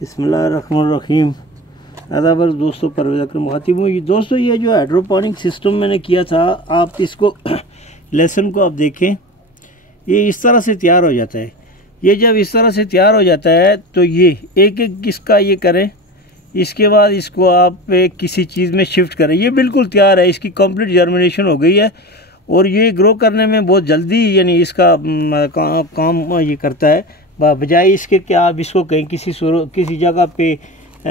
बिस्मिल्लाहिर्रहमानिर्रहीम। अदाबर दोस्तों, परवेज़ अकरम मुखातिब हूँ। दोस्तों, ये जो हाइड्रोपोनिक सिस्टम मैंने किया था, आप इसको लेसन को आप देखें, ये इस तरह से तैयार हो जाता है। ये जब इस तरह से तैयार हो जाता है तो ये एक एक किसका ये करें, इसके बाद इसको आप किसी चीज़ में शिफ्ट करें। ये बिल्कुल तैयार है, इसकी कंप्लीट जर्मिनेशन हो गई है और ये ग्रो करने में बहुत जल्दी यानी इसका काम ये करता है, बजाय इसके कि आप इसको कहीं किसी जगह पे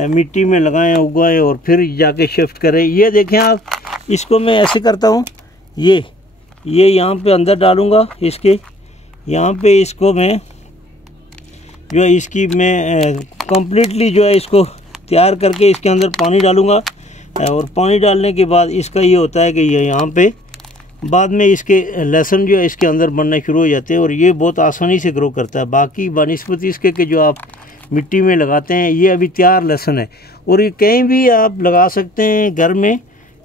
मिट्टी में लगाएं, उगाएं और फिर जाके शिफ्ट करें। ये देखें आप, इसको मैं ऐसे करता हूँ, ये यहाँ पे अंदर डालूँगा, इसके यहाँ पे इसको मैं जो है इसकी मैं कंप्लीटली जो है इसको तैयार करके इसके अंदर पानी डालूँगा और पानी डालने के बाद इसका ये होता है कि ये यहाँ पे बाद में इसके लहसुन जो है इसके अंदर बनना शुरू हो जाते हैं और ये बहुत आसानी से ग्रो करता है। बाकी बनिस्बत इसके कि जो आप मिट्टी में लगाते हैं, ये अभी तैयार लहसुन है और ये कहीं भी आप लगा सकते हैं, घर में,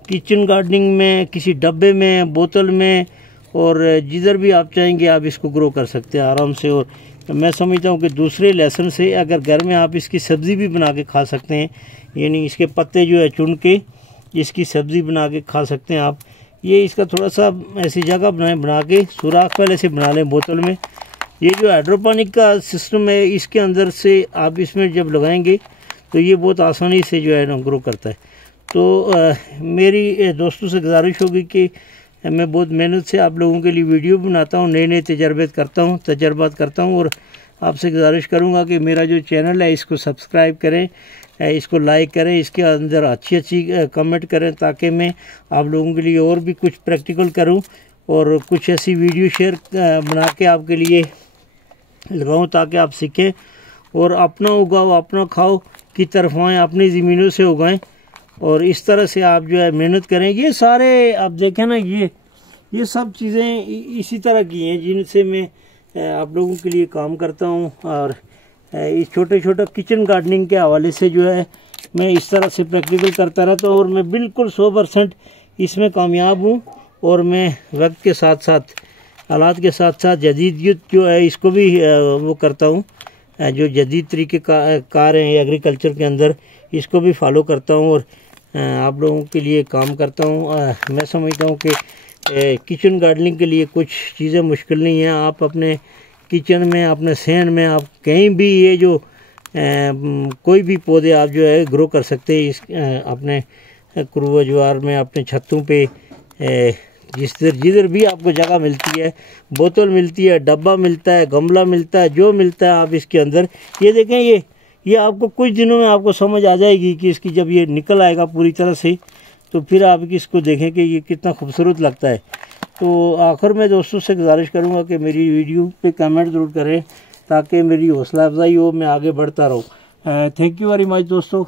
किचन गार्डनिंग में, किसी डब्बे में, बोतल में, और जिधर भी आप चाहेंगे आप इसको ग्रो कर सकते हैं आराम से। और मैं समझता हूँ कि दूसरे लहसुन से अगर घर में आप इसकी सब्ज़ी भी बना के खा सकते हैं, यानी इसके पत्ते जो है चुन के इसकी सब्ज़ी बना के खा सकते हैं आप। ये इसका थोड़ा सा ऐसी जगह बना के सुराख पहले से बना लें बोतल में। ये जो हाइड्रोपोनिक का सिस्टम है, इसके अंदर से आप इसमें जब लगाएंगे तो ये बहुत आसानी से जो है ना ग्रो करता है। तो मेरी दोस्तों से गुजारिश होगी कि मैं बहुत मेहनत से आप लोगों के लिए वीडियो बनाता हूँ, नए नए तजर्बात करता हूँ और आपसे गुजारिश करूँगा कि मेरा जो चैनल है इसको सब्सक्राइब करें, इसको लाइक करें, इसके अंदर अच्छी कमेंट करें ताकि मैं आप लोगों के लिए और भी कुछ प्रैक्टिकल करूं और कुछ ऐसी वीडियो शेयर बना के आपके लिए लगाऊं ताकि आप सीखें और अपना उगाओ अपना खाओ की तरफ आएँ, अपनी ज़मीनों से उगाएं और इस तरह से आप जो है मेहनत करें। ये सारे आप देखें ना, ये सब चीज़ें इसी तरह की हैं जिनसे मैं आप लोगों के लिए काम करता हूँ और इस छोटे किचन गार्डनिंग के हवाले से जो है मैं इस तरह से प्रैक्टिकल करता रहता हूँ और मैं बिल्कुल 100% इसमें कामयाब हूँ। और मैं वक्त के साथ साथ, हालात के साथ साथ जदीदियत जो है इसको भी वो करता हूँ, जो जदीद तरीके कार हैं एग्रीकल्चर के अंदर, इसको भी फॉलो करता हूँ और आप लोगों के लिए काम करता हूँ। मैं समझता हूँ कि किचन गार्डनिंग के लिए कुछ चीज़ें मुश्किल नहीं हैं। आप अपने किचन में, अपने सहन में, आप कहीं भी ये जो कोई भी पौधे आप जो है ग्रो कर सकते हैं। इस अपने कुरुआ ज्वार में, अपने छतों पे, जिधर भी आपको जगह मिलती है, बोतल मिलती है, डब्बा मिलता है, गमला मिलता है, जो मिलता है आप इसके अंदर ये देखें। ये आपको कुछ दिनों में आपको समझ आ जाएगी कि इसकी जब ये निकल आएगा पूरी तरह से तो फिर आप इसको देखें कि ये कितना खूबसूरत लगता है। तो आखिर में दोस्तों से गुजारिश करूंगा कि मेरी वीडियो पे कमेंट ज़रूर करें ताकि मेरी हौसला अफजाई हो, मैं आगे बढ़ता रहूं। थैंक यू वेरी मच दोस्तों।